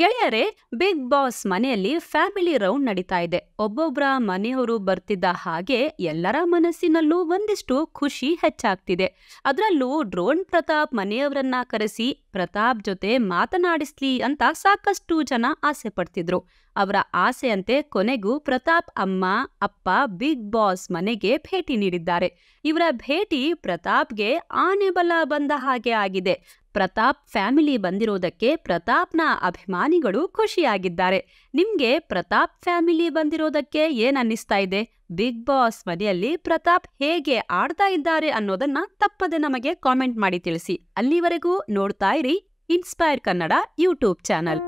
ಗೆಳೆಯರೇ, big boss ಮನೆಯಲ್ಲಿ family round ನಡೀತಾ ಇದೆ. ಒಬ್ಬೊಬ್ರ ಮನೆಯವರು ಬರ್ತಿದ್ದ ಹಾಗೆ ಎಲ್ಲರ ಮನಸ್ಸಿನಲ್ಲೂ ಒಂದಿಷ್ಟು ಖುಷಿ ಹೆಚ್ಚಾಗ್ತಿದೆ. ಅದರಲ್ಲೂ ಡ್ರೋನ್ ಪ್ರತಾಪ್ ಮನೆಯವರನ್ನ ಕರೆಸಿ ಪ್ರತಾಪ್ ಜೊತೆ ಮಾತನಾಡಿಸ್ಲಿ ಅಂತ ಸಾಕಷ್ಟು ಜನ ಆಸೆ ಪಡ್ತಿದ್ರು. ಅವರ ಆಸೆಯಂತೆ ಕೊನೆಗೂ ಪ್ರತಾಪ್ ಅಮ್ಮ ಅಪ್ಪ ಬಿಗ್ ಬಾಸ್ ಮನೆಗೆ ಭೇಟಿ ನೀಡಿದ್ದಾರೆ. ಇವರ ಭೇಟಿ ಪ್ರತಾಪ್ಗೆ ಆನೆ ಬಲ ಬಂದ ಹಾಗೆ ಆಗಿದೆ. ಪ್ರತಾಪ್ ಫ್ಯಾಮಿಲಿ ಬಂದಿರೋದಕ್ಕೆ ಪ್ರತಾಪ್ನ ಅಭಿಮಾನಿಗಳು ಖುಷಿಯಾಗಿದ್ದಾರೆ. ನಿಮ್ಗೆ ಪ್ರತಾಪ್ ಫ್ಯಾಮಿಲಿ ಬಂದಿರೋದಕ್ಕೆ ಏನ್ ಅನ್ನಿಸ್ತಾ ಇದೆ? ಬಿಗ್ ಬಾಸ್ ಮನೆಯಲ್ಲಿ ಪ್ರತಾಪ್ ಹೇಗೆ ಆಡ್ತಾ ಇದ್ದಾರೆ ಅನ್ನೋದನ್ನ ತಪ್ಪದೆ ನಮಗೆ ಕಾಮೆಂಟ್ ಮಾಡಿ ತಿಳಿಸಿ. ಅಲ್ಲಿವರೆಗೂ ನೋಡ್ತಾ ಇರಿ ಇನ್ಸ್ಪೈರ್ ಕನ್ನಡ ಯೂಟ್ಯೂಬ್ ಚಾನಲ್.